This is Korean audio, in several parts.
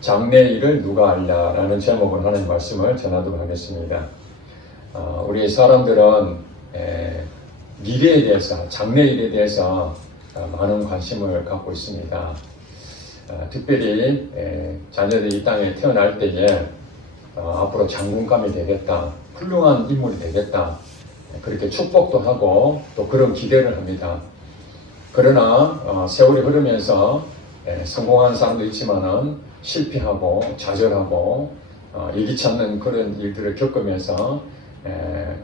장래일을 누가 알랴라는 제목으로 하는 말씀을 전하도록 하겠습니다. 우리 사람들은 미래에 대해서, 장래일에 대해서 많은 관심을 갖고 있습니다. 특별히 자녀들이 이 땅에 태어날 때에 앞으로 장군감이 되겠다, 훌륭한 인물이 되겠다, 그렇게 축복도 하고 또 그런 기대를 합니다. 그러나 세월이 흐르면서 성공하는 사람도 있지만은 실패하고 좌절하고 예기치 않는 그런 일들을 겪으면서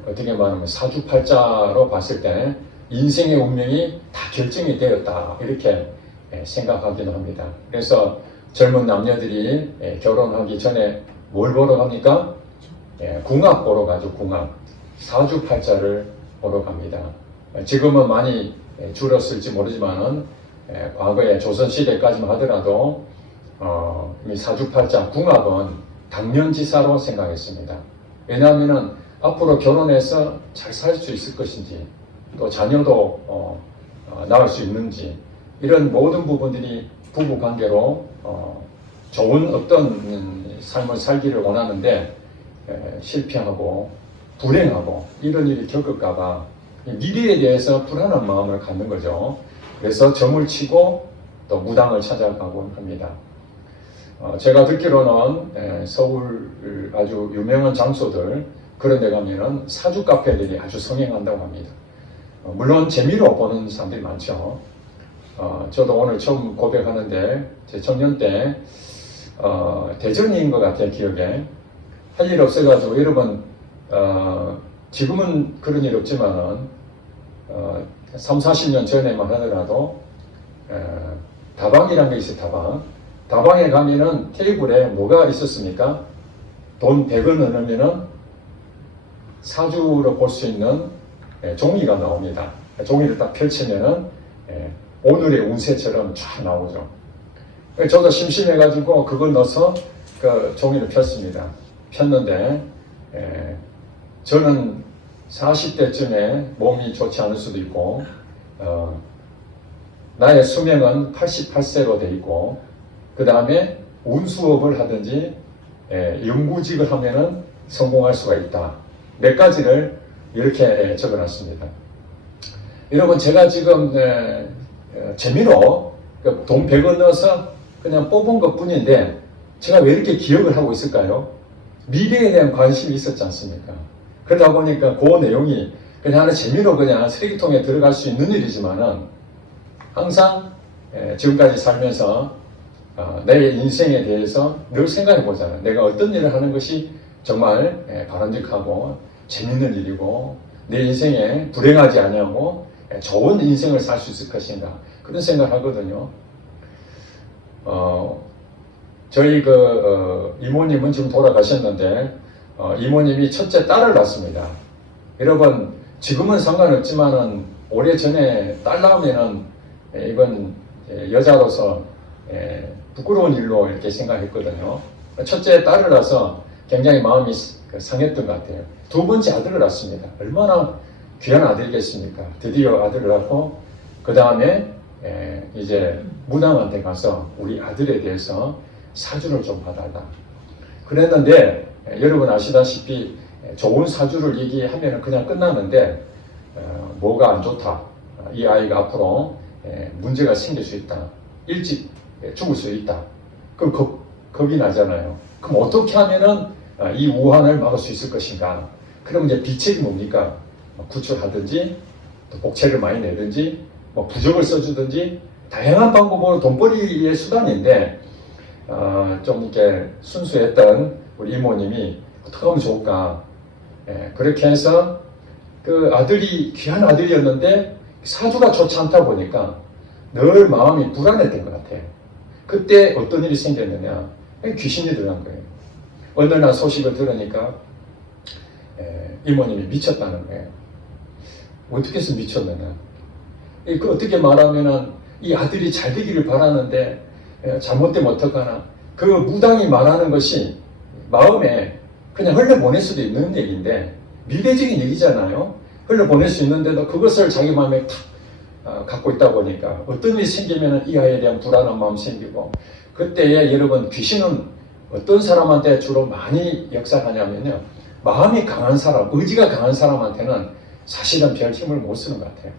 어떻게 말하면 사주팔자로 봤을 때 인생의 운명이 다 결정이 되었다, 이렇게 생각하기도 합니다. 그래서 젊은 남녀들이 결혼하기 전에 뭘 보러 갑니까? 궁합 보러 가죠. 궁합. 사주팔자를 보러 갑니다. 지금은 많이 줄었을지 모르지만은 과거에 조선시대까지만 하더라도 이 사주팔자 궁합은 당면지사로 생각했습니다. 왜냐하면 앞으로 결혼해서 잘 살 수 있을 것인지, 또 자녀도 낳을 수 있는지, 이런 모든 부분들이 부부관계로 좋은 어떤 삶을 살기를 원하는데 실패하고 불행하고 이런 일이 겪을까봐 미래에 대해서 불안한 마음을 갖는 거죠. 그래서 점을 치고 또 무당을 찾아가곤 합니다. 제가 듣기로는 서울 아주 유명한 장소들, 그런 데 가면은 사주 카페들이 아주 성행한다고 합니다. 물론 재미로 보는 사람들이 많죠. 저도 오늘 처음 고백하는데 제 청년 때 대전인 것 같아요. 기억에 할 일 없어가지고 여러분 지금은 그런 일 없지만은 3, 40년 전에만 하더라도 다방이라는 게 있어요. 다방에 가면은 테이블에 뭐가 있었습니까? 돈 100원 넣으면은 사주로 볼 수 있는 종이가 나옵니다. 종이를 딱 펼치면은 오늘의 운세처럼 쫙 나오죠. 저도 심심해가지고 그걸 넣어서 그 종이를 폈습니다. 폈는데 저는 40대쯤에 몸이 좋지 않을 수도 있고 나의 수명은 88세로 돼 있고, 그 다음에 운수업을 하든지 연구직을 하면은 성공할 수가 있다. 몇 가지를 이렇게 적어놨습니다. 여러분, 제가 지금 재미로 돈 100원 넣어서 그냥 뽑은 것 뿐인데 제가 왜 이렇게 기억을 하고 있을까요? 미래에 대한 관심이 있었지 않습니까? 그러다 보니까 그 내용이 그냥 하나 재미로 그냥 쓰레기통에 들어갈 수 있는 일이지만은 항상 지금까지 살면서 내 인생에 대해서 늘 생각해 보잖아요. 내가 어떤 일을 하는 것이 정말 바람직하고 재밌는 일이고 내 인생에 불행하지 아니하고 좋은 인생을 살 수 있을 것인가, 그런 생각을 하거든요. 저희 이모님은 지금 돌아가셨는데 이모님이 첫째 딸을 낳았습니다. 여러분, 지금은 상관없지만은 오래전에 딸 낳으면은 이건 여자로서 부끄러운 일로 이렇게 생각했거든요. 첫째 딸을 낳아서 굉장히 마음이 상했던 것 같아요. 두 번째 아들을 낳았습니다. 얼마나 귀한 아들이겠습니까? 드디어 아들을 낳고 그 다음에 이제 무당한테 가서 우리 아들에 대해서 사주를 좀 봐달라 그랬는데, 여러분 아시다시피 좋은 사주를 얘기하면 그냥 끝나는데 뭐가 안 좋다, 이 아이가 앞으로 문제가 생길 수 있다, 일찍 죽을 수 있다, 그럼 겁이 나잖아요. 그럼 어떻게 하면은 이 우환을 막을 수 있을 것인가? 그럼 이제 비책이 뭡니까? 구출하든지 또 복채를 많이 내든지 부적을 써주든지 다양한 방법으로 돈벌이의 수단인데 좀 이렇게 순수했던 우리 이모님이 어떻게 하면 좋을까? 그렇게 해서 그 아들이 귀한 아들이었는데 사주가 좋지 않다 보니까 늘 마음이 불안했던 것 같아요. 그때 어떤 일이 생겼느냐? 귀신이 들어간 거예요. 어느 날 소식을 들으니까 이모님이 미쳤다는 거예요. 어떻게 해서 미쳤느냐? 그 어떻게 말하면은 이 아들이 잘 되기를 바라는데 잘못되면 어떡하나? 그 무당이 말하는 것이 마음에 그냥 흘려보낼 수도 있는 얘기인데, 미래적인 얘기잖아요. 흘려보낼 수 있는데도 그것을 자기 마음에 탁 갖고 있다 보니까 어떤 일이 생기면 이 아이에 대한 불안한 마음 생기고, 그때에 여러분 귀신은 어떤 사람한테 주로 많이 역사하냐면요. 마음이 강한 사람, 의지가 강한 사람한테는 사실은 별 힘을 못 쓰는 것 같아요.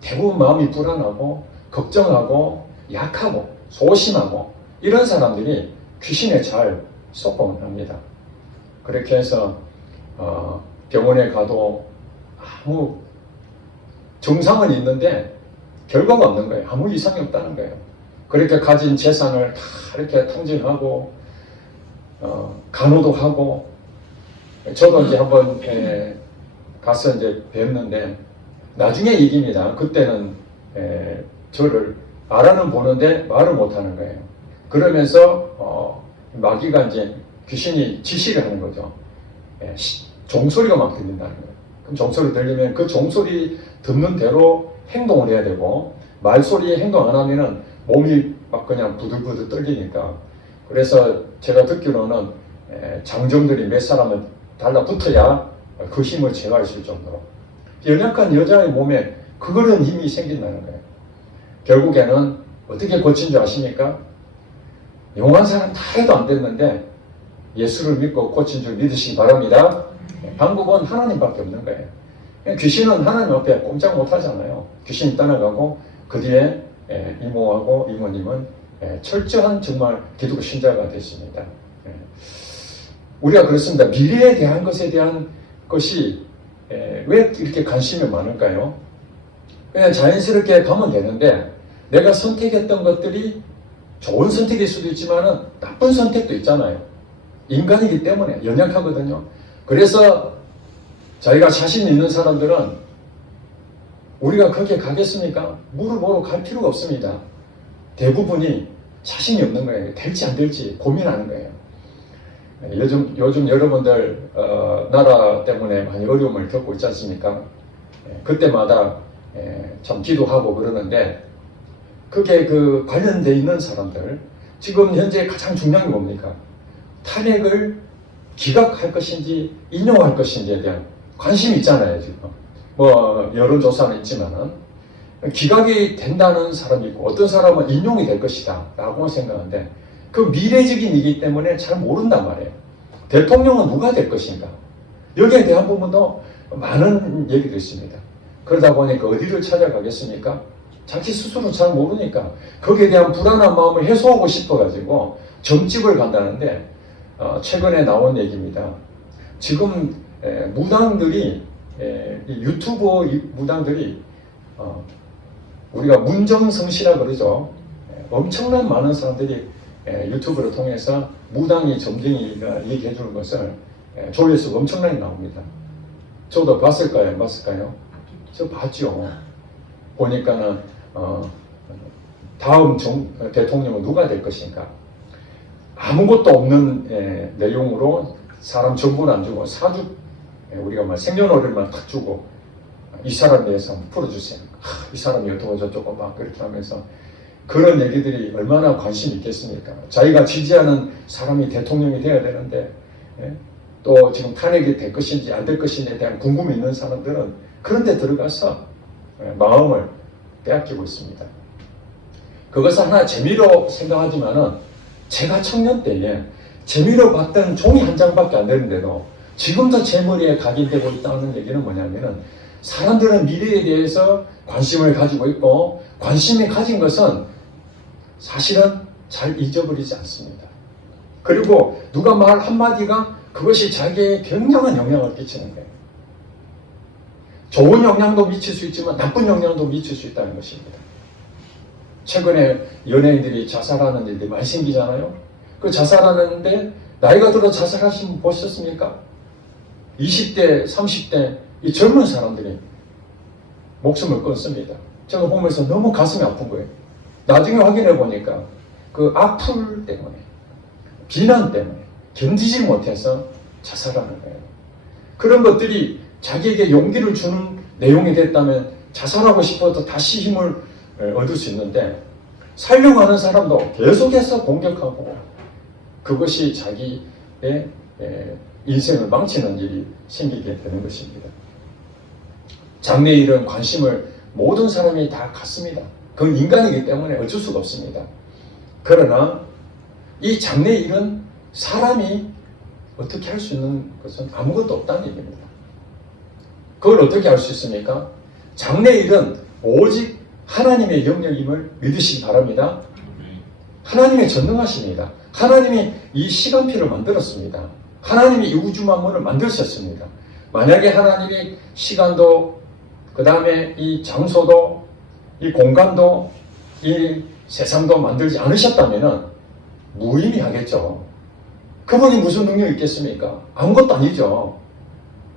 대부분 마음이 불안하고 걱정하고 약하고 소심하고 이런 사람들이 귀신에 잘 속곤 합니다. 그렇게 해서 병원에 가도 아무 증상은 있는데 결과가 없는 거예요. 아무 이상이 없다는 거예요. 그렇게 가진 재산을 다 이렇게 탕진하고 간호도 하고 저도 이제 한번 가서 이제 뵀는데 나중에 얘기입니다. 그때는 저를 알아는 보는데 말을 못하는 거예요. 그러면서 마귀가 이제 귀신이 지시를 하는 거죠. 종소리가 막 들린다는 거예요. 그럼 종소리 들리면 그 종소리 듣는 대로 행동을 해야 되고 말소리에 행동 안 하면은 몸이 막 그냥 부들부들 떨리니까. 그래서 제가 듣기로는 장정들이 몇 사람은 달라붙어야 그 힘을 제어할 수 있을 정도로 연약한 여자의 몸에 그런 힘이 생긴다는 거예요. 결국에는 어떻게 고친 줄 아십니까? 용한 사람 다 해도 안 됐는데 예수를 믿고 고친 줄 믿으시기 바랍니다. 방법은 하나님밖에 없는 거예요. 귀신은 하나님 앞에 꼼짝 못 하잖아요. 귀신이 떠나가고 그 뒤에 이모하고 이모님은 철저한 정말 기독교 신자가 됐습니다. 우리가 그렇습니다. 미래에 대한 것에 대한 것이 왜 이렇게 관심이 많을까요? 그냥 자연스럽게 가면 되는데 내가 선택했던 것들이 좋은 선택일 수도 있지만 나쁜 선택도 있잖아요. 인간이기 때문에 연약하거든요. 그래서 자기가 자신 있는 사람들은 우리가 거기에 가겠습니까? 물어보러 갈 필요가 없습니다. 대부분이 자신이 없는 거예요. 될지 안 될지 고민하는 거예요. 요즘 여러분들 나라 때문에 많이 어려움을 겪고 있지 않습니까? 그때마다 참 기도하고 그러는데 그게 그 관련되어 있는 사람들 지금 현재 가장 중요한 게 뭡니까? 탄핵을 기각할 것인지 인용할 것인지에 대한 관심이 있잖아요. 지금 뭐 여론조사는 있지만은 기각이 된다는 사람이 있고 어떤 사람은 인용이 될 것이다 라고 생각하는데 그 미래적인 이기 때문에 잘 모른단 말이에요. 대통령은 누가 될 것인가? 여기에 대한 부분도 많은 얘기도 있습니다. 그러다 보니까 어디를 찾아가겠습니까? 자기 스스로 잘 모르니까 거기에 대한 불안한 마음을 해소하고 싶어가지고 점집을 간다는데 최근에 나온 얘기입니다. 지금 무당들이 유튜버 무당들이 우리가 문정성시라 그러죠. 엄청난 많은 사람들이 유튜브를 통해서 무당이 점쟁이가 얘기해 주는 것을 조회수가 엄청나게 나옵니다. 저도 봤을까요? 안 봤을까요? 저 봤죠. 보니까는 다음 대통령은 누가 될 것인가? 아무것도 없는 내용으로 사람 정보를 안 주고 사주 우리가 말 생년월일만 딱 주고 이 사람에 대해서 한번 풀어주세요. 이 사람이 어떻고 저쩌고 막 그렇게 하면서 그런 얘기들이 얼마나 관심이 있겠습니까? 자기가 지지하는 사람이 대통령이 돼야 되는데 또 지금 탄핵이 될 것인지 안 될 것인지에 대한 궁금이 있는 사람들은 그런 데 들어가서 마음을 빼앗기고 있습니다. 그것을 하나 재미로 생각하지만은 제가 청년 때에 재미로 봤던 종이 한 장밖에 안 되는데도 지금도 제 머리에 각인되고 있다는 얘기는 뭐냐면은 사람들은 미래에 대해서 관심을 가지고 있고 관심이 가진 것은 사실은 잘 잊어버리지 않습니다. 그리고 누가 말 한마디가 그것이 자기에게 굉장한 영향을 끼치는 거예요. 좋은 영향도 미칠 수 있지만 나쁜 영향도 미칠 수 있다는 것입니다. 최근에 연예인들이 자살하는 일들이 많이 생기잖아요. 그 자살하는데 나이가 들어 자살하신 분 보셨습니까? 20대, 30대 이 젊은 사람들이 목숨을 끊습니다. 제가 보면서 너무 가슴이 아픈 거예요. 나중에 확인해 보니까 그 악플 때문에 비난 때문에 견디지 못해서 자살하는 거예요. 그런 것들이 자기에게 용기를 주는 내용이 됐다면 자살하고 싶어도 다시 힘을 얻을 수 있는데 살려고 하는 사람도 계속해서 공격하고 그것이 자기의 인생을 망치는 일이 생기게 되는 것입니다. 장래일은 관심을 모든 사람이 다 갖습니다. 그건 인간이기 때문에 어쩔 수가 없습니다. 그러나 이 장래일은 사람이 어떻게 할 수 있는 것은 아무것도 없다는 얘기입니다. 그걸 어떻게 할 수 있습니까? 장래일은 오직 하나님의 영역임을 믿으시기 바랍니다. 하나님의 전능하십니다. 하나님이 이 시간표를 만들었습니다. 하나님이 이 우주 만물을 만드셨습니다. 만약에 하나님이 시간도, 그 다음에 이 장소도, 이 공간도, 이 세상도 만들지 않으셨다면 무의미하겠죠. 그분이 무슨 능력이 있겠습니까? 아무것도 아니죠.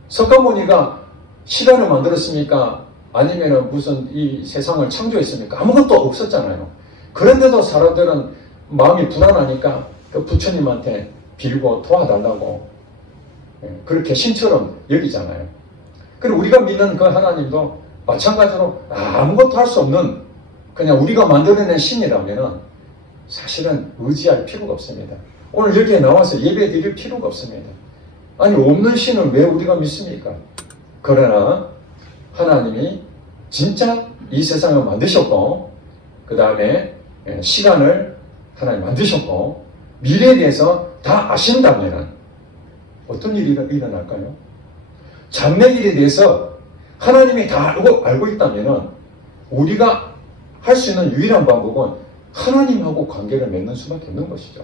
석가모니가 시간을 만들었습니까? 아니면 무슨 이 세상을 창조했습니까? 아무것도 없었잖아요. 그런데도 사람들은 마음이 불안하니까 그 부처님한테 빌고 도와달라고 그렇게 신처럼 여기잖아요. 그리고 우리가 믿는 그 하나님도 마찬가지로 아무것도 할 수 없는 그냥 우리가 만들어낸 신이라면 사실은 의지할 필요가 없습니다. 오늘 여기에 나와서 예배 드릴 필요가 없습니다. 아니 없는 신을 왜 우리가 믿습니까? 그러나 하나님이 진짜 이 세상을 만드셨고 그 다음에 시간을 하나님 만드셨고 미래에 대해서 다 아신다면 어떤 일이 일어날까요? 장래일에 대해서 하나님이 다 알고 있다면 우리가 할 수 있는 유일한 방법은 하나님하고 관계를 맺는 수밖에 없는 것이죠.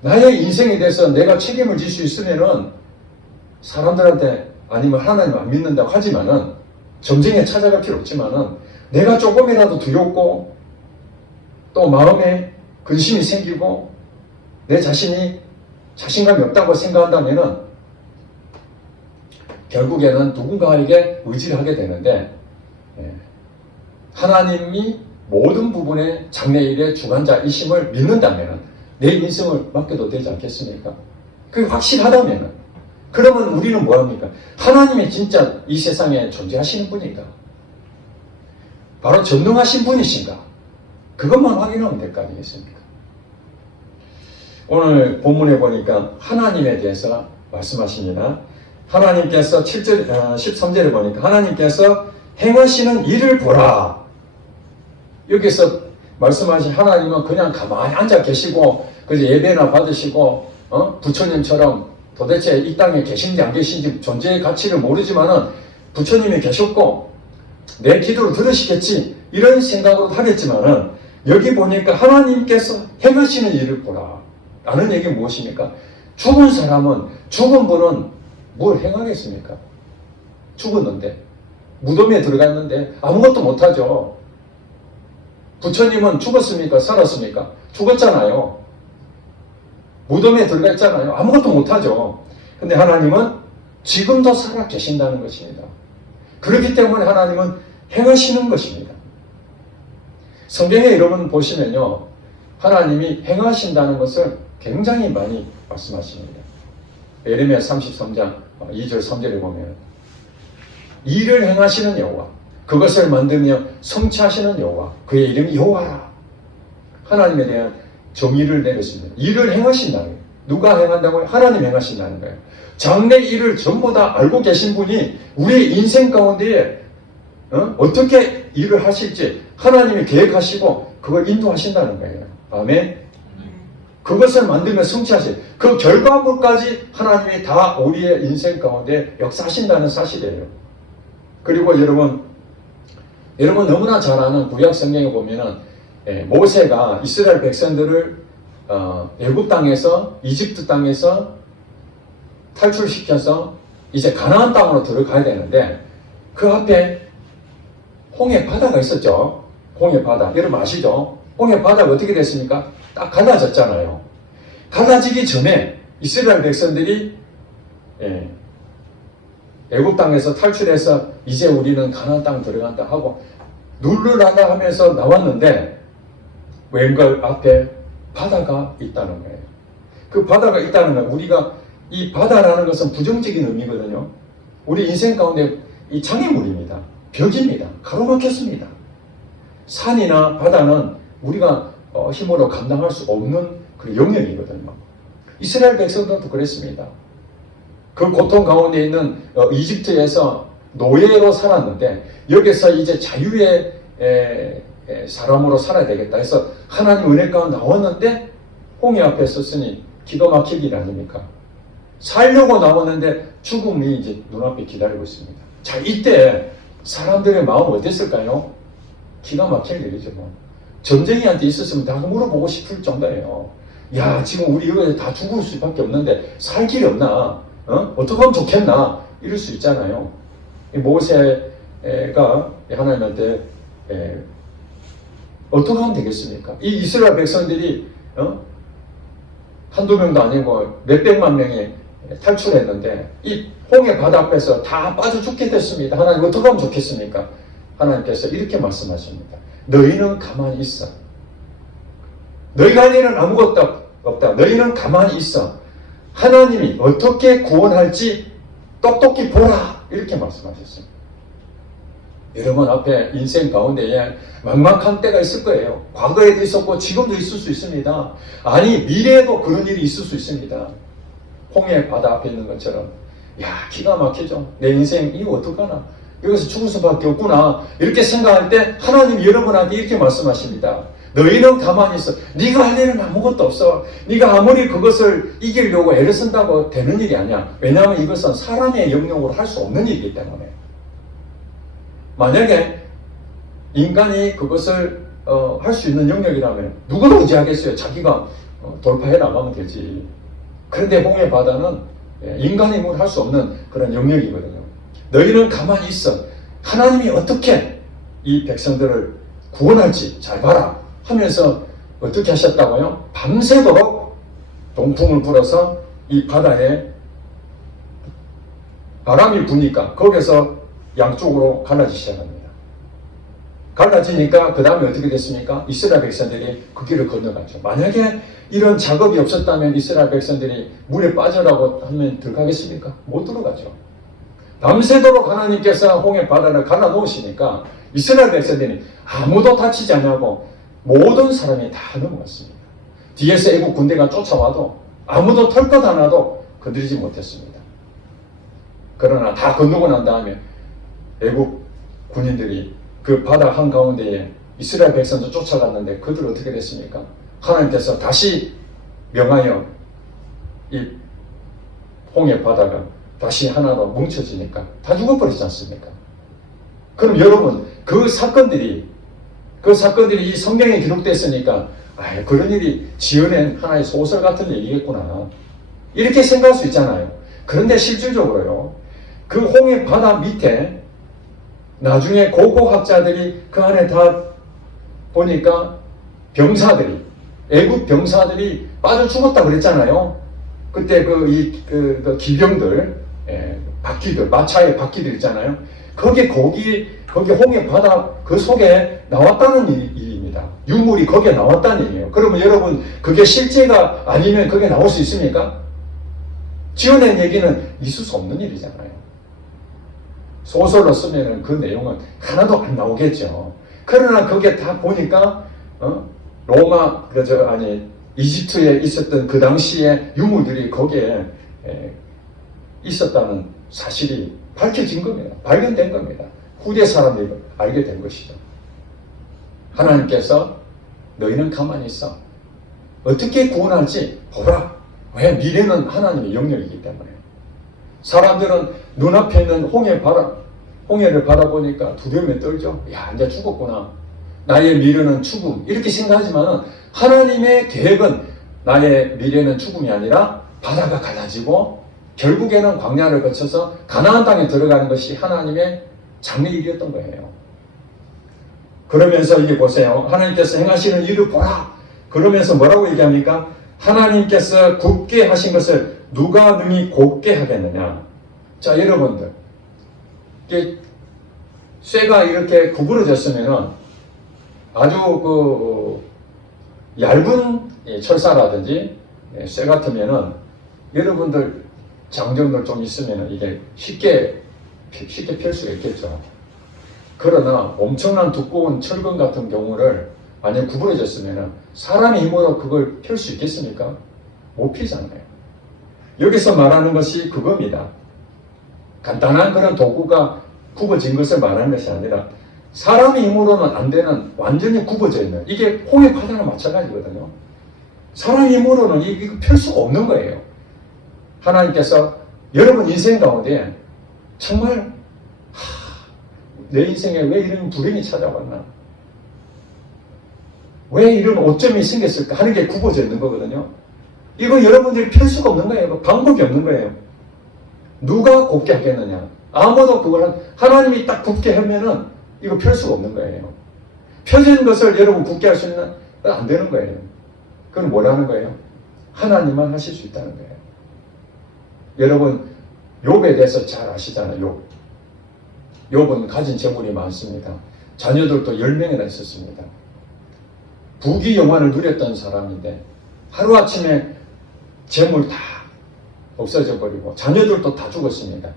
나의 인생에 대해서 내가 책임을 질 수 있으면은 사람들한테 아니면 하나님 안 믿는다고 하지만은 점쟁이에 찾아갈 필요 없지만은 내가 조금이라도 두렵고 또 마음에 근심이 생기고 내 자신이 자신감이 없다고 생각한다면은 결국에는 누군가에게 의지를 하게 되는데 하나님이 모든 부분의 장래일의 주관자이심을 믿는다면 내 인생을 맡겨도 되지 않겠습니까? 그게 확실하다면 그러면 우리는 뭐합니까? 하나님이 진짜 이 세상에 존재하시는 분인가? 바로 전능하신 분이신가? 그것만 확인하면 될 거 아니겠습니까? 오늘 본문에 보니까 하나님에 대해서 말씀하십니다. 하나님께서 13절에 보니까 하나님께서 행하시는 일을 보라. 여기서 말씀하신 하나님은 그냥 가만히 앉아 계시고 그래서 예배나 받으시고 부처님처럼 도대체 이 땅에 계신지 안 계신지 존재의 가치를 모르지만은 부처님이 계셨고 내 기도를 들으시겠지 이런 생각으로 하겠지만은 여기 보니까 하나님께서 행하시는 일을 보라. 라는 얘기는 무엇입니까? 죽은 사람은 죽은 분은 뭘 행하겠습니까? 죽었는데 무덤에 들어갔는데 아무것도 못하죠. 부처님은 죽었습니까? 살았습니까? 죽었잖아요. 무덤에 들어가 있잖아요. 아무것도 못하죠. 근데 하나님은 지금도 살아 계신다는 것입니다. 그렇기 때문에 하나님은 행하시는 것입니다. 성경에 여러분 보시면요. 하나님이 행하신다는 것을 굉장히 많이 말씀하십니다. 예레미야 33장 2절 3절에 보면 일을 행하시는 여호와 그것을 만들며 성취하시는 여호와 그의 이름이 여호와라. 하나님에 대한 정의를 내렸습니다. 일을 행하신다는 거예요. 누가 행한다고요? 하나님 행하신다는 거예요. 장래 일을 전부 다 알고 계신 분이 우리의 인생 가운데에 어떻게 일을 하실지 하나님이 계획하시고 그걸 인도하신다는 거예요. 아멘. 그것을 만들며 성취하실 그 결과물까지 하나님이 다 우리의 인생 가운데 역사하신다는 사실이에요. 그리고 여러분 너무나 잘 아는 구약 성경에 보면은 모세가 이스라엘 백성들을 애굽 땅에서 이집트 땅에서 탈출시켜서 이제 가나안 땅으로 들어가야 되는데 그 앞에 홍해 바다가 있었죠. 홍해 바다. 여러분 아시죠? 홍해 바다가 어떻게 됐습니까? 딱 갈라졌잖아요. 갈라지기 전에 이스라엘 백성들이 애굽 땅에서 탈출해서 이제 우리는 가나안 땅 들어간다 하고 누르라다 하면서 나왔는데 왼걸 앞에 바다가 있다는 거예요. 그 바다가 있다는 건 우리가 이 바다라는 것은 부정적인 의미거든요. 우리 인생 가운데 이 장애물입니다. 벽입니다. 가로막혔습니다. 산이나 바다는 우리가 힘으로 감당할 수 없는 그 영역이거든요. 이스라엘 백성들도 그랬습니다. 그 고통 가운데 있는 이집트에서 노예로 살았는데 여기서 이제 자유의 사람으로 살아야 되겠다 해서 하나님 은혜 가운데 나왔는데 홍해 앞에 섰으니 기가 막힐 일 아닙니까? 살려고 나오는데 죽음이 이제 눈앞에 기다리고 있습니다. 자, 이때 사람들의 마음은 어땠을까요? 기가 막힐 일이죠. 뭐. 점쟁이한테 있었으면 다 물어보고 싶을 정도예요. 야, 지금 우리 이거 다 죽을 수밖에 없는데 살 길이 없나? 어떻게 하면 좋겠나? 이럴 수 있잖아요. 모세가 하나님한테 어떻게 하면 되겠습니까? 이 이스라엘 백성들이 한두 명도 아니고 몇백만 명이 탈출했는데 이 홍해 바다 앞에서 다 빠져 죽게 됐습니다. 하나님 어떻게 하면 좋겠습니까? 하나님께서 이렇게 말씀하십니다. 너희는 가만히 있어. 너희가 할 일은 아무것도 없다. 너희는 가만히 있어. 하나님이 어떻게 구원할지 똑똑히 보라. 이렇게 말씀하셨습니다. 여러분 앞에 인생 가운데에 막막한 때가 있을 거예요. 과거에도 있었고 지금도 있을 수 있습니다. 아니 미래에도 그런 일이 있을 수 있습니다. 홍해 바다 앞에 있는 것처럼 야 기가 막히죠. 내 인생 이거 어떡하나. 여기서 죽을 수밖에 없구나. 이렇게 생각할 때 하나님 여러분한테 이렇게 말씀하십니다. 너희는 가만히 있어. 네가 할 일은 아무것도 없어. 네가 아무리 그것을 이기려고 애를 쓴다고 되는 일이 아니야. 왜냐하면 이것은 사람의 영역으로 할 수 없는 일이기 때문에. 만약에 인간이 그것을 할 수 있는 영역이라면 누구를 의지하겠어요? 자기가 돌파해 나가면 되지. 그런데 홍해 바다는 인간의 힘으로 할 수 없는 그런 영역이거든요. 너희는 가만히 있어. 하나님이 어떻게 이 백성들을 구원할지 잘 봐라 하면서 어떻게 하셨다고요? 밤새도록 동풍을 불어서 이 바다에 바람이 부니까 거기서 양쪽으로 갈라지기 시작합니다. 갈라지니까 그 다음에 어떻게 됐습니까? 이스라엘 백성들이 그 길을 건너갔죠. 만약에 이런 작업이 없었다면 이스라엘 백성들이 물에 빠져라고 하면 들어가겠습니까? 못 들어가죠. 밤새도록 하나님께서 홍해 바다를 갈라놓으시니까 이스라엘 백성들이 아무도 다치지 않냐고 모든 사람이 다 넘어갔습니다. 뒤에서 애국 군대가 쫓아와도 아무도 털 것 하나도 건드리지 못했습니다. 그러나 다 건너고 난 다음에 애국 군인들이 그 바다 한가운데에 이스라엘 백성도 쫓아갔는데 그들 어떻게 됐습니까? 하나님께서 다시 명하여 이 홍해 바다가 다시 하나로 뭉쳐지니까 다 죽어버리지 않습니까? 그럼 여러분 그 사건들이 이 성경에 기록됐으니까 그런 일이 지어낸 하나의 소설 같은 얘기겠구나 이렇게 생각할 수 있잖아요. 그런데 실질적으로요 그 홍해 바다 밑에 나중에 고고학자들이 그 안에 다 보니까 병사들이 애국 병사들이 빠져 죽었다 그랬잖아요. 그때 그 기병들 바퀴들 마차의 바퀴들 있잖아요. 거기 홍해 바다 그 속에 나왔다는 일입니다. 유물이 거기에 나왔다는 일이에요. 그러면 여러분 그게 실제가 아니면 그게 나올 수 있습니까? 지어낸 얘기는 있을 수 없는 일이잖아요. 소설로 쓰면 그 내용은 하나도 안 나오겠죠. 그러나 그게 다 보니까 로마 이집트에 있었던 그 당시의 유물들이 거기에 있었다는 사실이 밝혀진 겁니다. 발견된 겁니다. 후대 사람들이 알게 된 것이죠. 하나님께서 너희는 가만히 있어. 어떻게 구원할지 보라. 왜? 미래는 하나님의 영역이기 때문에. 사람들은 눈앞에 있는 홍해를 바라보니까 두려움에 떨죠. 야, 이제 죽었구나. 나의 미래는 죽음. 이렇게 생각하지만 하나님의 계획은 나의 미래는 죽음이 아니라 바다가 갈라지고 결국에는 광야를 거쳐서 가나안 땅에 들어가는 것이 하나님의 장래일이었던 거예요. 그러면서 이게 보세요. 하나님께서 행하시는 일을 보라. 그러면서 뭐라고 얘기합니까? 하나님께서 굳게 하신 것을 누가 능히 곧게 하겠느냐. 자, 여러분들 쇠가 이렇게 구부러졌으면 아주 얇은 철사라든지 쇠 같으면은 여러분들 장정들 좀 있으면 이게 쉽게 펼 수가 있겠죠. 그러나 엄청난 두꺼운 철근 같은 경우를 만약 구부러졌으면 사람의 힘으로 그걸 펼 수 있겠습니까? 못 펴잖아요. 여기서 말하는 것이 그겁니다. 간단한 그런 도구가 굽어진 것을 말하는 것이 아니라 사람의 힘으로는 안 되는 완전히 굽어져 있는 이게 홍해 바다랑 마찬가지거든요. 사랑의 힘으로는 이거 펼 수가 없는 거예요. 하나님께서 여러분 인생 가운데 정말 내 인생에 왜 이런 불행이 찾아왔나? 왜 이런 오점이 생겼을까? 하는 게 굽어져 있는 거거든요. 이거 여러분들이 펼 수가 없는 거예요. 방법이 없는 거예요. 누가 곱게 하겠느냐? 아무도 그걸 하나님이 딱 굽게 하면은 이거 펼 수가 없는 거예요. 펴진 것을 여러분 굽게 할 수 있는 안 되는 거예요. 그건 뭐라는 거예요? 하나님만 하실 수 있다는 거예요. 여러분 욥에 대해서 잘 아시잖아요. 욥은 가진 재물이 많습니다. 자녀들도 10명이나 있었습니다. 부귀영화를 누렸던 사람인데 하루아침에 재물 다 없어져 버리고 자녀들도 다 죽었습니다.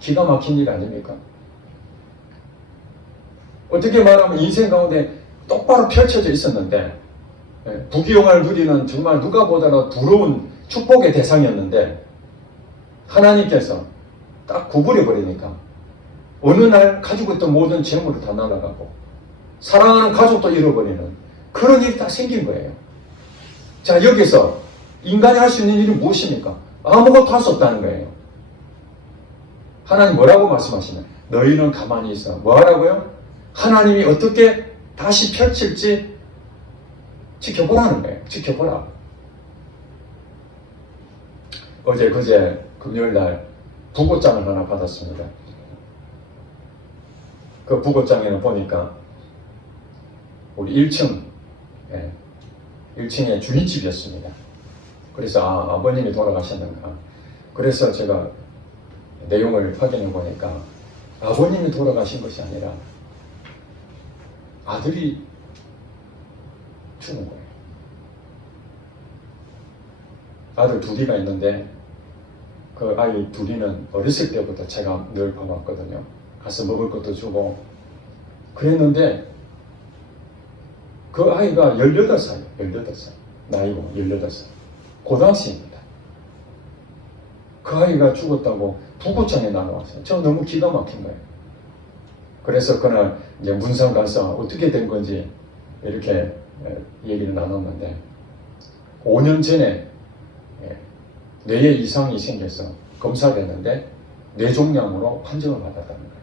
기가 막힌 일 아닙니까? 어떻게 말하면 인생 가운데 똑바로 펼쳐져 있었는데 부귀영화를 누리는 정말 누가 보더라도 부러운 축복의 대상이었는데 하나님께서 딱 구부려 버리니까 어느 날 가지고 있던 모든 재물을 다 날아가고 사랑하는 가족도 잃어버리는 그런 일이 딱 생긴 거예요. 자, 여기서 인간이 할 수 있는 일이 무엇입니까? 아무것도 할 수 없다는 거예요. 하나님 뭐라고 말씀하시나요? 너희는 가만히 있어. 뭐 하라고요? 하나님이 어떻게 다시 펼칠지 지켜보라는 거예요. 지켜보라. 그제 금요일날 부고장을 하나 받았습니다. 그 부고장에는 보니까 우리 1층 1층에 주인집이었습니다. 그래서 아버님이 돌아가셨는가. 그래서 제가 내용을 확인해 보니까 아버님이 돌아가신 것이 아니라 아들이 죽은 거예요. 아들 둘이가 있는데 그 아이 둘이는 어렸을 때부터 제가 늘 봐왔거든요. 가서 먹을 것도 주고 그랬는데 그 아이가 18살, 나이고 18살, 고등학생입니다. 그 아이가 죽었다고 부고장에 나와왔어요. 저 너무 기가 막힌 거예요. 그래서 그날 이제 문상 가서 어떻게 된 건지 이렇게 얘기를 나눴는데 5년 전에 뇌에 이상이 생겨서 검사를 했는데 뇌종양으로 판정을 받았다는 거예요.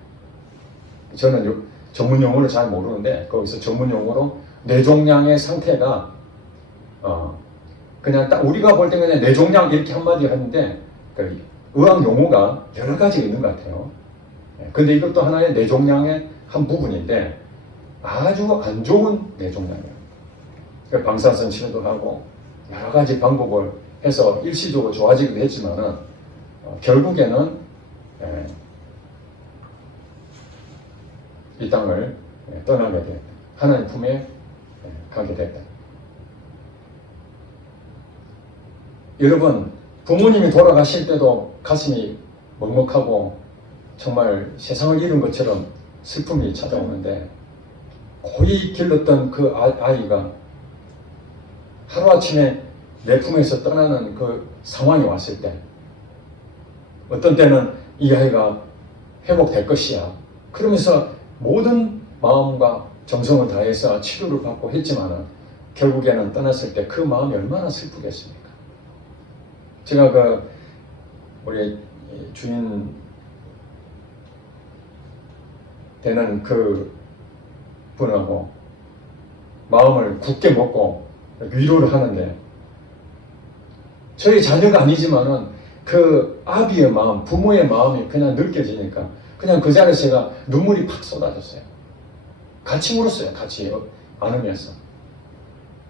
저는 전문 용어를 잘 모르는데 거기서 전문 용어로 뇌종양의 상태가 그냥 딱 우리가 볼 때 그냥 뇌종양 이렇게 한마디 하는데 그 의학 용어가 여러 가지 있는 것 같아요. 근데 이것도 하나의 뇌종양의 한 부분인데 아주 안 좋은 뇌종양이에요. 방사선 치료도 하고 여러 가지 방법을 해서 일시적으로 좋아지기도 했지만은 결국에는 이 땅을 떠나게 됐다. 하나님 품에 가게 됐다. 여러분 부모님이 돌아가실 때도 가슴이 먹먹하고 정말 세상을 잃은 것처럼 슬픔이 찾아오는데 고이 길렀던 그 아이가 하루아침에 내 품에서 떠나는 그 상황이 왔을 때 어떤 때는 이 아이가 회복될 것이야 그러면서 모든 마음과 정성을 다해서 치료를 받고 했지만 결국에는 떠났을 때 그 마음이 얼마나 슬프겠습니까? 제가 우리 주인 되는 그 분하고 마음을 굳게 먹고 위로를 하는데 저희 자녀가 아니지만은 그 아비의 마음, 부모의 마음이 그냥 느껴지니까 그냥 그 자리에서 제가 눈물이 팍 쏟아졌어요. 같이 울었어요. 같이 안으면서.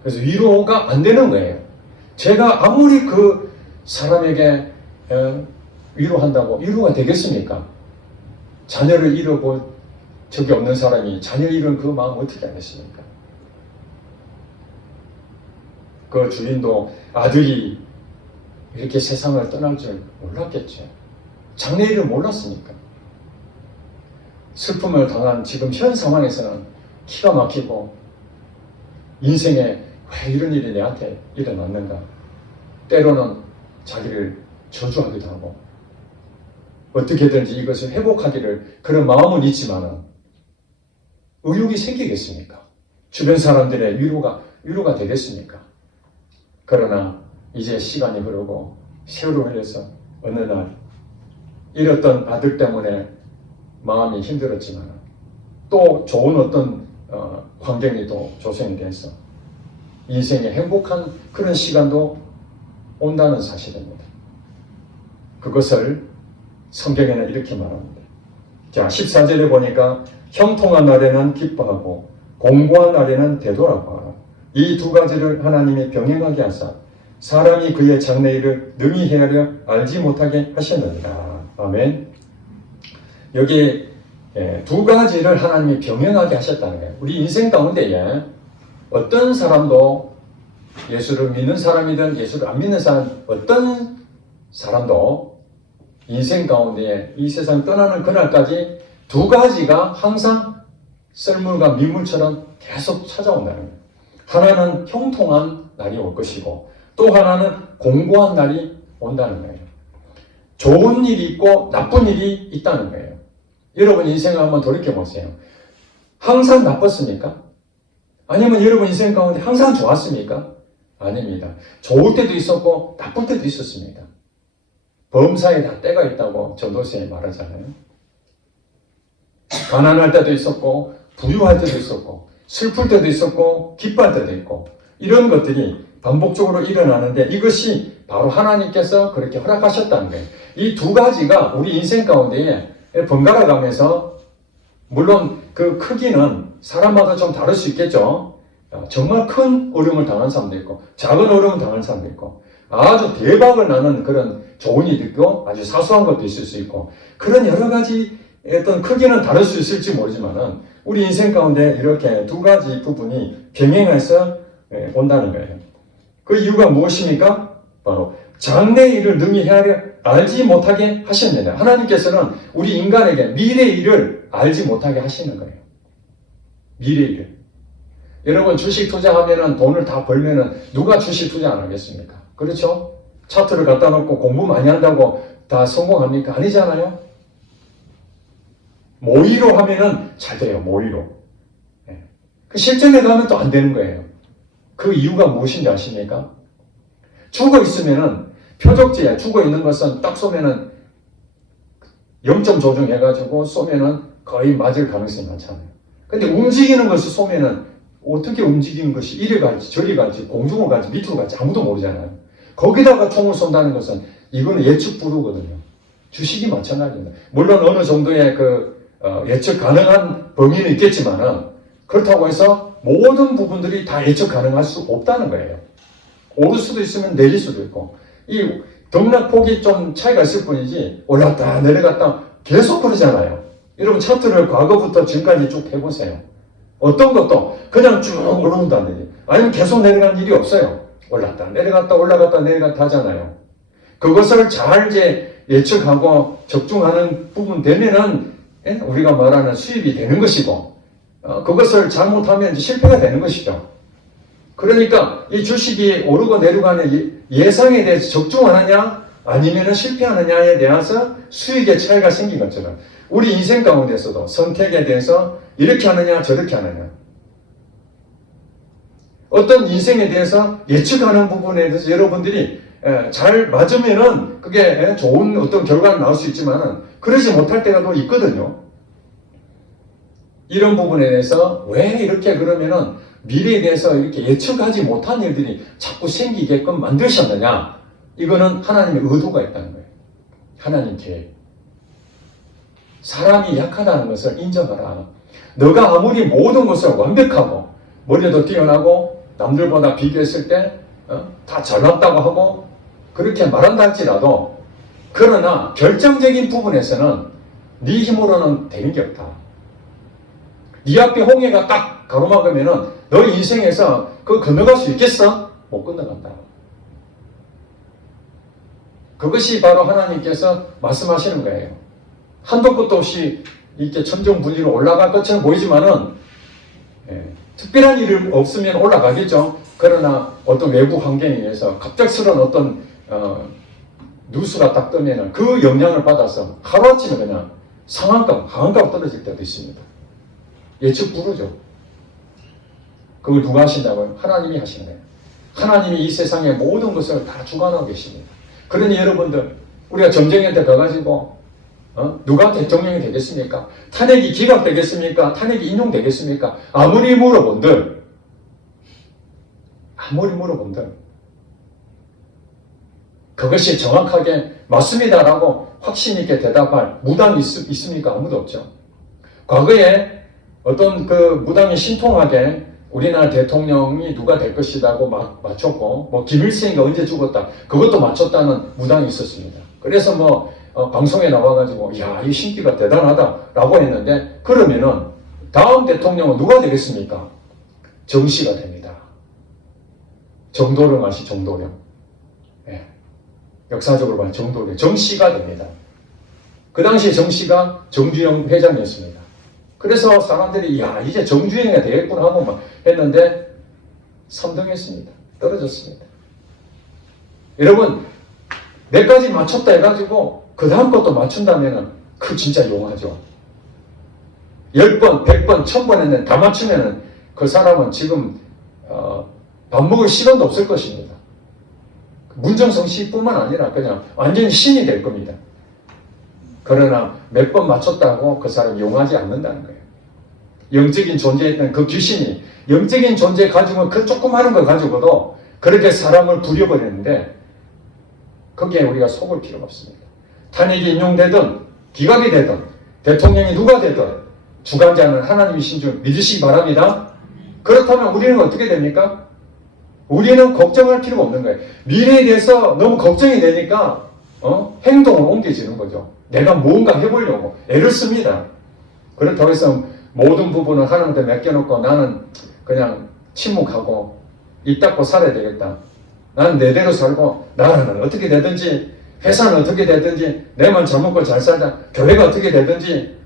그래서 위로가 안 되는 거예요. 제가 아무리 그 사람에게 위로한다고 위로가 되겠습니까? 자녀를 잃어볼 적이 없는 사람이 자녀를 잃은 그 마음 어떻게 하겠습니까? 그 주인도 아들이 이렇게 세상을 떠날 줄 몰랐겠죠. 장래일을 몰랐으니까. 슬픔을 당한 지금 현 상황에서는 기가 막히고 인생에 왜 이런 일이 내한테 일어났는가. 때로는 자기를 저주하기도 하고 어떻게든지 이것을 회복하기를 그런 마음은 있지만 의욕이 생기겠습니까? 주변 사람들의 위로가 되겠습니까? 그러나 이제 시간이 흐르고 세월이 흘러서 어느 날 잃었던 아들 때문에 마음이 힘들었지만 또 좋은 어떤 환경이 또 조성이 돼서 인생의 행복한 그런 시간도 온다는 사실입니다. 그것을 성경에는 이렇게 말합니다. 자, 14절에 보니까 형통한 날에는 기뻐하고 공고한 날에는 되돌아보아라. 이 두 가지를 하나님이 병행하게 하사 사람이 그의 장래일을 능히 헤아려 알지 못하게 하셨느니라. 아멘. 여기 두 가지를 하나님이 병행하게 하셨다는 거예요. 우리 인생 가운데에 어떤 사람도 예수를 믿는 사람이든 예수를 안 믿는 사람 어떤 사람도 인생 가운데 이 세상 떠나는 그날까지 두 가지가 항상 썰물과 민물처럼 계속 찾아온다는 거예요. 하나는 형통한 날이 올 것이고 또 하나는 공고한 날이 온다는 거예요. 좋은 일이 있고 나쁜 일이 있다는 거예요. 여러분 인생을 한번 돌이켜보세요. 항상 나빴습니까? 아니면 여러분 인생 가운데 항상 좋았습니까? 아닙니다. 좋을 때도 있었고 나쁠 때도 있었습니다. 범사에 다 때가 있다고 전도서에 말하잖아요. 가난할 때도 있었고 부유할 때도 있었고 슬플 때도 있었고 기뻐할 때도 있고 이런 것들이 반복적으로 일어나는데 이것이 바로 하나님께서 그렇게 허락하셨다는 거예요. 이 두 가지가 우리 인생 가운데 번갈아 가면서 물론 그 크기는 사람마다 좀 다를 수 있겠죠. 정말 큰 어려움을 당한 사람도 있고 작은 어려움을 당한 사람도 있고 아주 대박을 나는 그런 좋은 일도 있고 아주 사소한 것도 있을 수 있고 그런 여러 가지 어떤 크기는 다를 수 있을지 모르지만은 우리 인생 가운데 이렇게 두 가지 부분이 병행해서 온다는 거예요. 그 이유가 무엇입니까? 바로 장래 일을 능히 헤아려 알지 못하게 하셨느냐. 하나님께서는 우리 인간에게 미래 일을 알지 못하게 하시는 거예요. 미래 일을. 여러분 주식 투자하면은 돈을 다 벌면은 누가 주식 투자 안 하겠습니까? 그렇죠? 차트를 갖다 놓고 공부 많이 한다고 다 성공합니까? 아니잖아요. 모의로 하면은 잘 돼요. 모의로. 그 실전에 가면 또 안 되는 거예요. 그 이유가 무엇인지 아십니까? 죽어 있으면은 표적지에 죽어 있는 것은 딱 쏘면은 0점 조정해가지고 쏘면은 거의 맞을 가능성이 많잖아요. 근데 움직이는 것을 쏘면은 어떻게 움직이는 것이 이리 갈지 저리 갈지 공중으로 갈지 밑으로 갈지 아무도 모르잖아요. 거기다가 총을 쏜다는 것은 이거는 예측 불허거든요. 주식이 마찬가지입니다. 물론 어느 정도의 예측 가능한 범위는 있겠지만은 그렇다고 해서 모든 부분들이 다 예측 가능할 수 없다는 거예요. 오를 수도 있으면 내릴 수도 있고 이 등락폭이 좀 차이가 있을 뿐이지 올랐다 내려갔다 계속 그러잖아요. 여러분 차트를 과거부터 지금까지 쭉 해보세요. 어떤 것도 그냥 쭉 올라온다는 얘기 아니면 계속 내려간 일이 없어요. 올랐다 내려갔다 올라갔다 내려갔다 하잖아요. 그것을 잘 이제 예측하고 적중하는 부분 되면은 우리가 말하는 수입이 되는 것이고 그것을 잘못하면 이제 실패가 되는 것이죠. 그러니까 이 주식이 오르고 내려가는 예상에 대해서 적중하느냐 아니면 실패하느냐에 대해서 수익의 차이가 생긴 것처럼 우리 인생 가운데서도 선택에 대해서 이렇게 하느냐 저렇게 하느냐 어떤 인생에 대해서 예측하는 부분에 대해서 여러분들이 잘 맞으면은 그게 좋은 어떤 결과가 나올 수 있지만은 그러지 못할 때가 또 있거든요. 이런 부분에 대해서 왜 이렇게 그러면은 미래에 대해서 이렇게 예측하지 못한 일들이 자꾸 생기게끔 만드셨느냐? 이거는 하나님의 의도가 있다는 거예요. 하나님 계획. 사람이 약하다는 것을 인정하라. 너가 아무리 모든 것을 완벽하고 머리도 뛰어나고 남들보다 비교했을 때 다 잘났다고 하고 그렇게 말한다 할지라도 그러나 결정적인 부분에서는 네 힘으로는 되는 게 없다. 네 앞에 홍해가 딱 가로막으면은 너 인생에서 그거 건너갈 수 있겠어? 못 건너간다. 그것이 바로 하나님께서 말씀하시는 거예요. 한도 끝도 없이 이렇게 천정부지로 올라갈 것처럼 보이지만은 특별한 일이 없으면 올라가겠죠. 그러나 어떤 외부 환경에 의해서 갑작스러운 어떤 뉴스가 딱 뜨면은 그 영향을 받아서 하루아침에 그냥 상한가, 하한가가 떨어질 때도 있습니다. 예측 불허죠. 그걸 누가 하신다고요? 하나님이 하시는 거예요. 하나님이 이 세상의 모든 것을 다 주관하고 계십니다. 그러니 여러분들, 우리가 점쟁이한테 가가지고 누가 대통령이 되겠습니까? 탄핵이 기각되겠습니까? 탄핵이 인용되겠습니까? 아무리 물어본들 그것이 정확하게 맞습니다라고 확신 있게 대답할 무당이 있습니까? 아무도 없죠. 과거에 어떤 그 무당이 신통하게 우리나라 대통령이 누가 될 것이라고 맞췄고, 뭐 김일성이가 언제 죽었다 그것도 맞췄다는 무당이 있었습니다. 그래서 방송에 나와가지고 야, 이 신기가 대단하다라고 했는데, 그러면은 다음 대통령은 누가 되겠습니까? 정씨가 됩니다. 정도령 아시? 정도령. 예. 역사적으로 봐야 정도령. 정씨가 됩니다. 그 당시에 정씨가 정주영 회장이었습니다. 그래서 사람들이 야, 이제 정주행이 되겠구나 하고 막 했는데 3등 했습니다. 떨어졌습니다. 여러분, 몇 가지 맞췄다 해가지고 그 다음 것도 맞춘다면은 그 진짜 용하죠. 10번, 100번, 1000번 했는데 다 맞추면은 그 사람은 지금 밥 먹을 시간도 없을 것입니다. 문정성 씨뿐만 아니라 그냥 완전히 신이 될 겁니다. 그러나 몇 번 맞췄다고 그 사람이 용하지 않는다는 거예요. 영적인 존재했던 그 귀신이 영적인 존재 가지고 그 조그마한 걸 가지고도 그렇게 사람을 부려버리는데, 거기에 우리가 속을 필요가 없습니다. 탄핵이 인용되든 기각이 되든 대통령이 누가 되든 주관자는 하나님이신 줄 믿으시기 바랍니다. 그렇다면 우리는 어떻게 됩니까? 우리는 걱정할 필요가 없는 거예요. 미래에 대해서 너무 걱정이 되니까 행동을 옮겨지는 거죠. 내가 뭔가 해보려고 애를 씁니다. 그렇다고 해서 모든 부분을 하나님한테 맡겨놓고 나는 그냥 침묵하고 입 닫고 살아야 되겠다. 나는 내대로 살고 나라는 어떻게 되든지, 회사는 어떻게 되든지, 내만 잘 먹고 잘 살자, 교회가 어떻게 되든지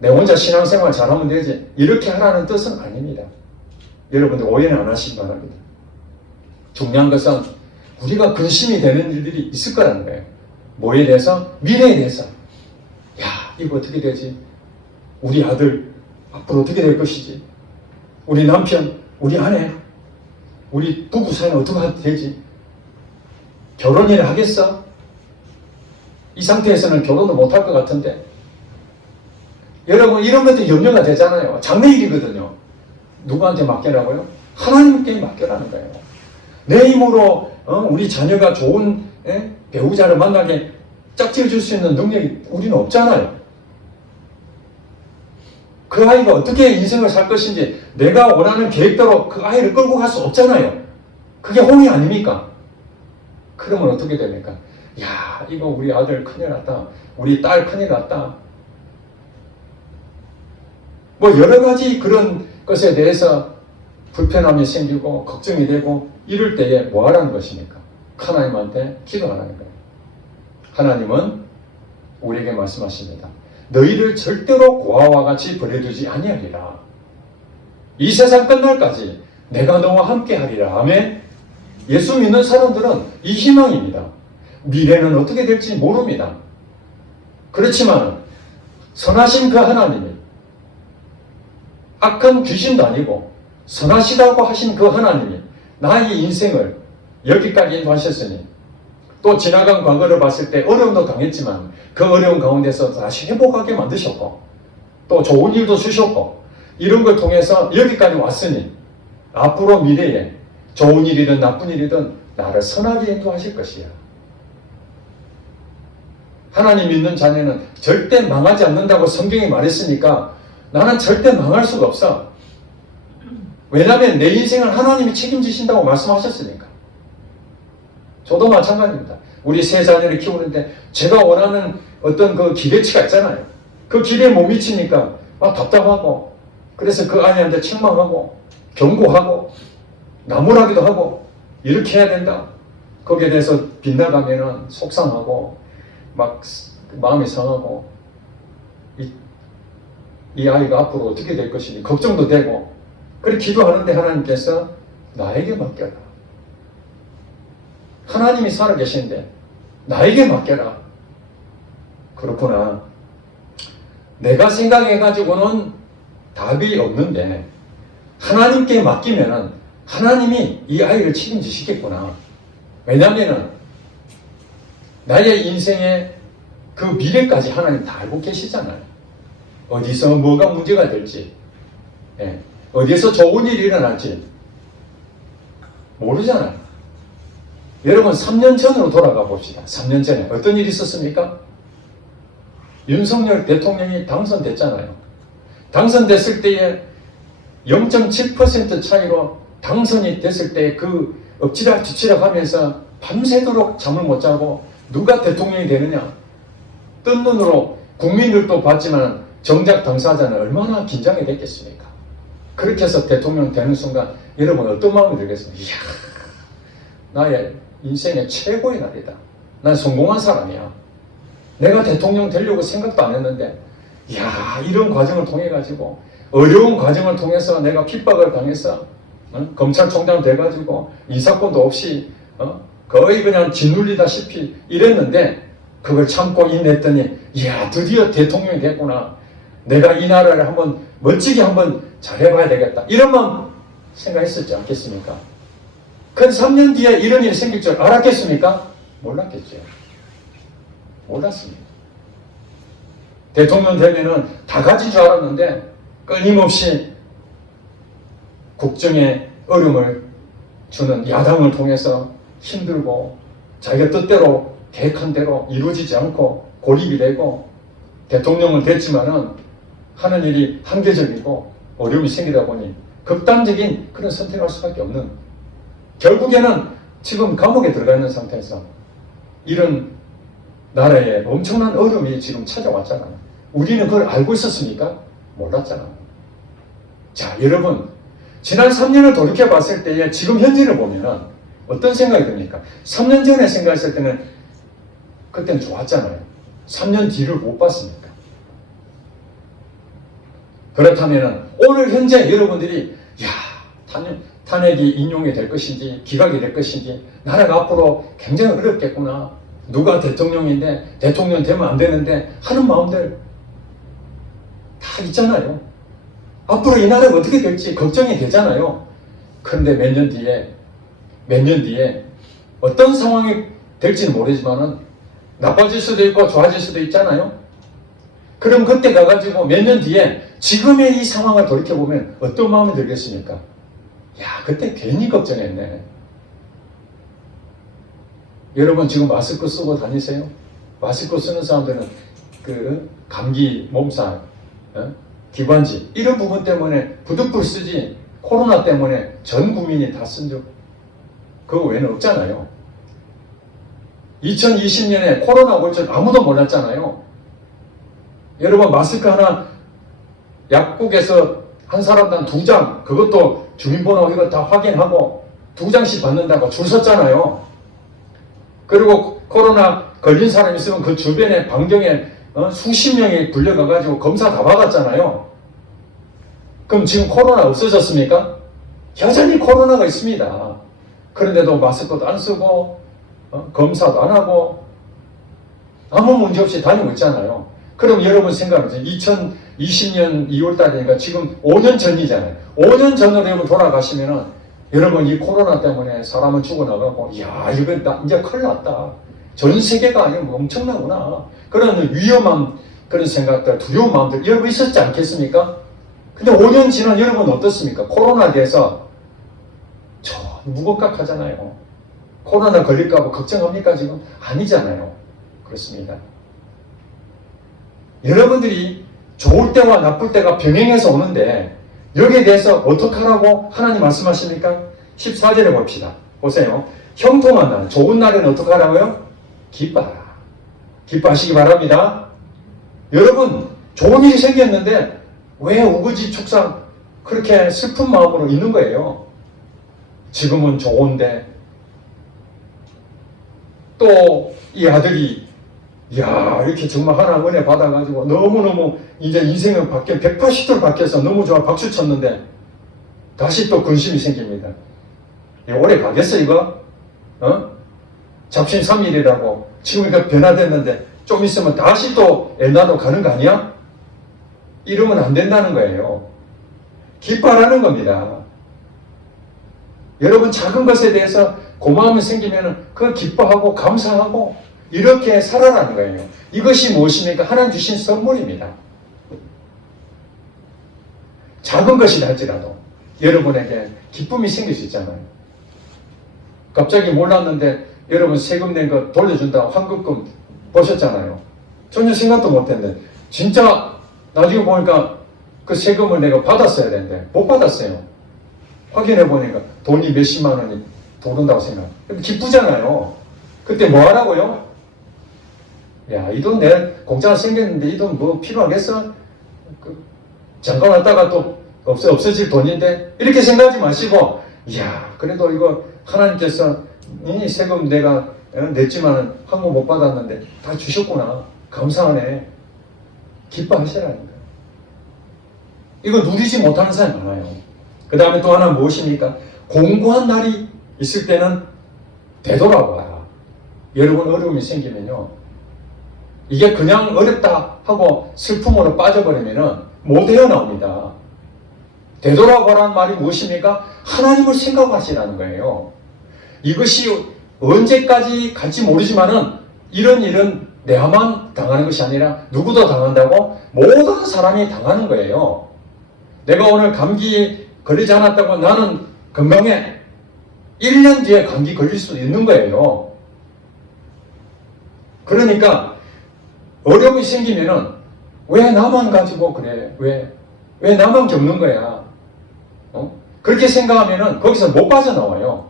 내 혼자 신앙생활 잘하면 되지, 이렇게 하라는 뜻은 아닙니다. 여러분들 오해는 안 하시기 바랍니다. 중요한 것은 우리가 근심이 되는 일들이 있을 거라는 거예요. 뭐에 대해서? 미래에 대해서. 야, 이거 어떻게 되지? 우리 아들 앞으로 어떻게 될 것이지? 우리 남편, 우리 아내, 우리 부부 사이는 어떻게 되지? 결혼이나 하겠어? 이 상태에서는 결혼도 못할 것 같은데. 여러분, 이런 것도 염려가 되잖아요. 장래일이거든요. 누구한테 맡기라고요? 하나님께 맡겨라는 거예요. 내 힘으로 우리 자녀가 좋은 배우자를 만나게 짝지어 줄 수 있는 능력이 우리는 없잖아요. 그 아이가 어떻게 인생을 살 것인지 내가 원하는 계획대로 그 아이를 끌고 갈 수 없잖아요. 그게 홍이 아닙니까? 그러면 어떻게 됩니까? 야, 이거 우리 아들 큰일 났다. 우리 딸 큰일 났다. 뭐 여러 가지 그런 것에 대해서 불편함이 생기고 걱정이 되고 이럴 때에 뭐 하라는 것입니까? 하나님한테 기도하라는 거예요. 하나님은 우리에게 말씀하십니다. 너희를 절대로 고아와 같이 버려두지 아니하리라. 이 세상 끝날까지 내가 너와 함께 하리라. 아멘. 예수 믿는 사람들은 이 희망입니다. 미래는 어떻게 될지 모릅니다. 그렇지만 선하신 그 하나님이 악한 귀신도 아니고 선하시다고 하신 그 하나님이 나의 인생을 여기까지 인도하셨으니, 또 지나간 과거를 봤을 때 어려움도 당했지만 그 어려움 가운데서 다시 행복하게 만드셨고, 또 좋은 일도 주셨고, 이런 걸 통해서 여기까지 왔으니 앞으로 미래에 좋은 일이든 나쁜 일이든 나를 선하게 인도하실 것이야. 하나님 믿는 자녀는 절대 망하지 않는다고 성경이 말했으니까 나는 절대 망할 수가 없어. 왜냐하면 내 인생을 하나님이 책임지신다고 말씀하셨으니까. 저도 마찬가지입니다. 우리 세 자녀를 키우는데 제가 원하는 어떤 그 기대치가 있잖아요. 그 기대에 못 미치니까 막 답답하고, 그래서 그 아이한테 책망하고 경고하고 나무라기도 하고 이렇게 해야 된다. 거기에 대해서 빗나가면은 속상하고 막 마음이 상하고 이 아이가 앞으로 어떻게 될 것인지 걱정도 되고, 그렇게 기도하는데 하나님께서 나에게 맡겨라. 하나님이 살아계신데 나에게 맡겨라. 그렇구나. 내가 생각해가지고는 답이 없는데 하나님께 맡기면은 하나님이 이 아이를 책임지시겠구나. 왜냐하면 나의 인생의 그 미래까지 하나님 다 알고 계시잖아요. 어디서 뭐가 문제가 될지, 어디에서 좋은 일이 일어날지 모르잖아요. 여러분 3년 전으로 돌아가 봅시다. 3년 전에 어떤 일이 있었습니까? 윤석열 대통령이 당선됐잖아요. 당선됐을 때에 0.7% 차이로 당선이 됐을 때 그 엎치락 뒤치락 하면서 밤새도록 잠을 못 자고 누가 대통령이 되느냐 뜬 눈으로 국민들도 봤지만 정작 당사자는 얼마나 긴장이 됐겠습니까? 그렇게 해서 대통령 되는 순간 여러분 어떤 마음이 들겠습니까? 이야, 나의 인생의 최고의 날이다. 난 성공한 사람이야. 내가 대통령 되려고 생각도 안 했는데 이야, 이런 과정을 통해 가지고 어려운 과정을 통해서 내가 핍박을 당해서 검찰총장 돼가지고 인사권도 없이 거의 그냥 짓눌리다시피 이랬는데 그걸 참고 인냈더니 이야, 드디어 대통령이 됐구나. 내가 이 나라를 한번 멋지게 한번 잘해봐야 되겠다. 이런 마음 생각했었지 않겠습니까? 그 3년 뒤에 이런 일이 생길 줄 알았겠습니까? 몰랐겠죠. 몰랐습니다. 대통령 되면은 다 가진 줄 알았는데 끊임없이 국정에 어려움을 주는 야당을 통해서 힘들고 자기가 뜻대로 계획한 대로 이루어지지 않고 고립이 되고 대통령은 됐지만은 하는 일이 한계적이고 어려움이 생기다 보니 극단적인 그런 선택을 할 수밖에 없는, 결국에는 지금 감옥에 들어가 있는 상태에서 이런 나라에 엄청난 어려움이 지금 찾아왔잖아요. 우리는 그걸 알고 있었습니까? 몰랐잖아요. 자, 여러분, 지난 3년을 돌이켜 봤을 때에 지금 현재를 보면 어떤 생각이 듭니까? 3년 전에 생각했을 때는 그때는 좋았잖아요. 3년 뒤를 못 봤습니까? 그렇다면 오늘 현재 여러분들이 탄핵이 인용이 될 것인지 기각이 될 것인지, 나라가 앞으로 굉장히 어렵겠구나, 누가 대통령인데 대통령 되면 안 되는데 하는 마음들 다 있잖아요. 앞으로 이 나라가 어떻게 될지 걱정이 되잖아요. 그런데 몇 년 뒤에 어떤 상황이 될지는 모르지만은 나빠질 수도 있고 좋아질 수도 있잖아요. 그럼 그때 가가지고 몇 년 뒤에 지금의 이 상황을 돌이켜보면 어떤 마음이 들겠습니까? 야, 그때 괜히 걱정했네. 여러분 지금 마스크 쓰고 다니세요? 마스크 쓰는 사람들은 그 감기, 몸살, 기관지 이런 부분 때문에 부득불 쓰지 코로나 때문에 전 국민이 다 쓴 적 그거 외에는 없잖아요. 2020년에 코로나 올 줄 아무도 몰랐잖아요. 여러분 마스크 하나 약국에서 한 사람당 2장, 그것도 주민번호 이거 다 확인하고 2장씩 받는다고 줄 섰잖아요. 그리고 코로나 걸린 사람이 있으면 그 주변에 반경에 수십 명이 불려가가지고 검사 다 받았잖아요. 그럼 지금 코로나 없어졌습니까? 여전히 코로나가 있습니다. 그런데도 마스크도 안 쓰고 검사도 안 하고 아무 문제 없이 다니고 있잖아요. 그럼 여러분 생각하세요. 2020년 2월달이니까 지금 5년 전이잖아요. 5년 전으로 여러분 돌아가시면은 여러분 이 코로나 때문에 사람은 죽어나가고 이야, 이건 이제 큰일 났다. 전 세계가 이거 엄청나구나. 그런 위험한 그런 생각들, 두려운 마음들 여러분 있었지 않겠습니까? 근데 5년 지난 여러분 어떻습니까? 코로나에 대해서 저 무겁각하잖아요. 코로나 걸릴까 봐 걱정합니까 지금? 아니잖아요. 그렇습니다. 여러분들이 좋을 때와 나쁠 때가 병행해서 오는데 여기에 대해서 어떻게 하라고 하나님 말씀하십니까? 14절에 봅시다. 보세요. 형통한 날, 좋은 날에는 어떻게 하라고요? 기뻐하라. 기뻐하시기 바랍니다. 여러분, 좋은 일이 생겼는데 왜 우거지 축상 그렇게 슬픈 마음으로 있는 거예요? 지금은 좋은데 또 이 아들이 이야, 이렇게 정말 하나님 은혜 받아가지고 너무너무 이제 인생은 180도로 바뀌어서 너무 좋아 박수 쳤는데 다시 또 근심이 생깁니다. 오래 가겠어 이거? 잡신 3일이라고 지금 이거 변화됐는데 좀 있으면 다시 또 옛날로 가는 거 아니야? 이러면 안 된다는 거예요. 기뻐하라는 겁니다. 여러분 작은 것에 대해서 고마움이 생기면 그 기뻐하고 감사하고 이렇게 살아가는 거예요. 이것이 무엇입니까? 하나님 주신 선물입니다. 작은 것이다 할지라도 여러분에게 기쁨이 생길 수 있잖아요. 갑자기 몰랐는데 여러분 세금 낸 거 돌려준다 환급금 보셨잖아요. 전혀 생각도 못했는데 진짜 나중에 보니까 그 세금을 내가 받았어야 되는데 못 받았어요. 확인해 보니까 돈이 몇십만 원이 도른다고 생각. 기쁘잖아요. 그때 뭐 하라고요? 야, 이 돈 내 공짜가 생겼는데 이 돈 뭐 필요하겠어? 잠깐 왔다가 또 없어질 돈인데 이렇게 생각하지 마시고, 이야, 그래도 이거 하나님께서 이 세금 내가 냈지만 한국 못 받았는데 다 주셨구나. 감사하네. 기뻐하시라는 거예요. 이거 누리지 못하는 사람이 많아요. 그 다음에 또 하나 무엇입니까? 공고한 날이 있을 때는 되돌아와야. 여러분 어려움이 생기면요. 이게 그냥 어렵다 하고 슬픔으로 빠져버리면은 못 헤어나옵니다. 되돌아보라는 말이 무엇입니까? 하나님을 생각하시라는 거예요. 이것이 언제까지 갈지 모르지만은 이런 일은 내가만 당하는 것이 아니라 누구도 당한다고 모든 사람이 당하는 거예요. 내가 오늘 감기 걸리지 않았다고 나는 건강해. 1년 뒤에 감기 걸릴 수도 있는 거예요. 그러니까 어려움이 생기면은 왜 나만 가지고 그래? 왜 나만 겪는 거야? 그렇게 생각하면은 거기서 못 빠져나와요.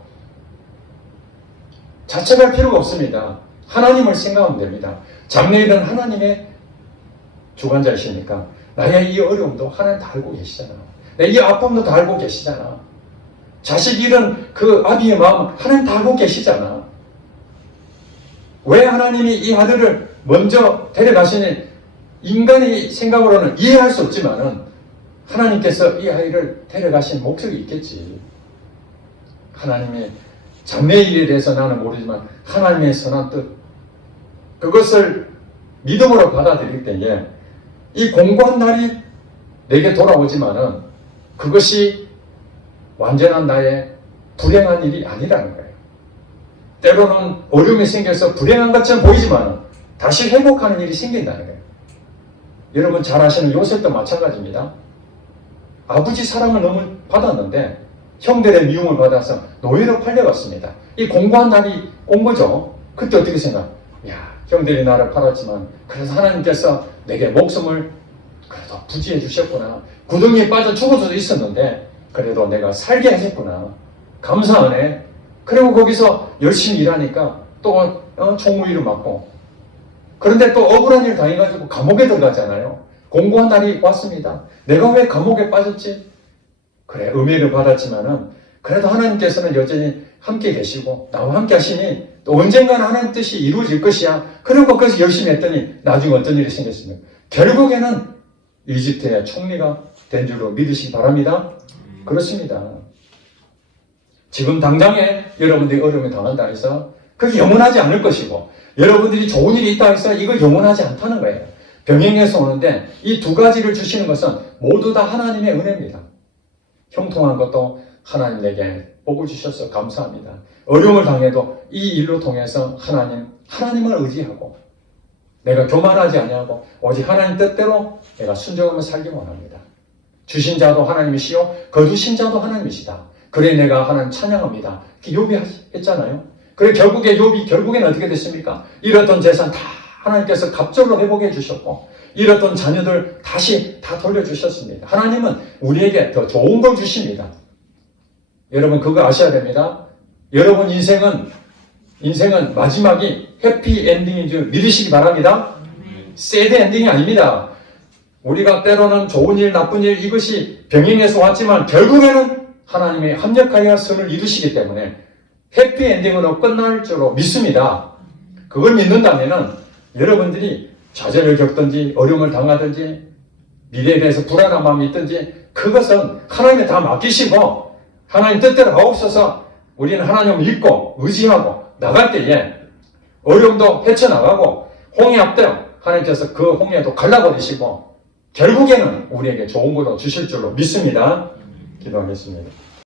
자책할 필요가 없습니다. 하나님을 생각하면 됩니다. 장래일은 하나님의 주관자이시니까 나의 이 어려움도 하나님 다 알고 계시잖아. 내 이 아픔도 다 알고 계시잖아. 자식 잃은 그 아비의 마음 하나님 다 알고 계시잖아. 왜 하나님이 이 아들을 먼저 데려가시니 인간의 생각으로는 이해할 수 없지만은 하나님께서 이 아이를 데려가신 목적이 있겠지. 하나님의 장래의 일에 대해서 나는 모르지만 하나님의 선한 뜻, 그것을 믿음으로 받아들일 때에 이 공고한 날이 내게 돌아오지만은 그것이 완전한 나의 불행한 일이 아니라는 거예요. 때로는 어려움이 생겨서 불행한 것처럼 보이지만 다시 회복하는 일이 생긴다는 거예요. 여러분 잘 아시는 요셉도 마찬가지입니다. 아버지 사랑을 너무 받았는데 형들의 미움을 받아서 노예로 팔려갔습니다. 이 공고한 날이 온 거죠. 그때 어떻게 생각? 야, 형들이 나를 팔았지만 그래서 하나님께서 내게 목숨을 그래도 부지해 주셨구나. 구덩이에 빠져 죽을 수도 있었는데 그래도 내가 살게 하셨구나. 감사하네. 그리고 거기서 열심히 일하니까 또 총무위를 맡고, 그런데 또 억울한 일 당해가지고 감옥에 들어가잖아요. 공고한 날이 왔습니다. 내가 왜 감옥에 빠졌지? 그래, 은혜를 받았지만은 그래도 하나님께서는 여전히 함께 계시고 나와 함께 하시니 또 언젠가는 하나님 뜻이 이루어질 것이야. 그리고 그래서 열심히 했더니 나중에 어떤 일이 생겼으면 결국에는 이집트의 총리가 된 줄로 믿으시기 바랍니다. 그렇습니다. 지금 당장에 여러분들이 어려움을 당한다 해서 그게 영원하지 않을 것이고, 여러분들이 좋은 일이 있다 해서 이거 영원하지 않다는 거예요. 병행해서 오는데 이 두 가지를 주시는 것은 모두 다 하나님의 은혜입니다. 형통한 것도 하나님 내게 복을 주셔서 감사합니다. 어려움을 당해도 이 일로 통해서 하나님을 의지하고 내가 교만하지 아니하고 오직 하나님 뜻대로 내가 순종하며 살기를 원합니다. 주신 자도 하나님이시요 거두신 자도 하나님이시다. 그래 내가 하나님 찬양합니다. 욥이 했잖아요. 그래 결국에는 어떻게 됐습니까? 잃었던 재산 다 하나님께서 갑절로 회복해 주셨고 잃었던 자녀들 다시 다 돌려주셨습니다. 하나님은 우리에게 더 좋은 걸 주십니다. 여러분 그거 아셔야 됩니다. 여러분 인생은 마지막이 해피 엔딩인 줄 믿으시기 바랍니다. 새드 엔딩이 아닙니다. 우리가 때로는 좋은 일, 나쁜 일 이것이 병행해서 왔지만 결국에는 하나님이 합력하여 선을 이루시기 때문에 해피 엔딩으로 끝날 줄로 믿습니다. 그걸 믿는다면은 여러분들이 좌절을 겪든지 어려움을 당하든지 미래에 대해서 불안한 마음이 있든지 그것은 하나님에 다 맡기시고 하나님 뜻대로 하옵소서. 우리는 하나님을 믿고 의지하고 나갈 때에 어려움도 헤쳐나가고 홍해 앞대로 하나님께서 그 홍해도 갈라버리시고 결국에는 우리에게 좋은 것을 주실 줄로 믿습니다. 기도하겠습니다.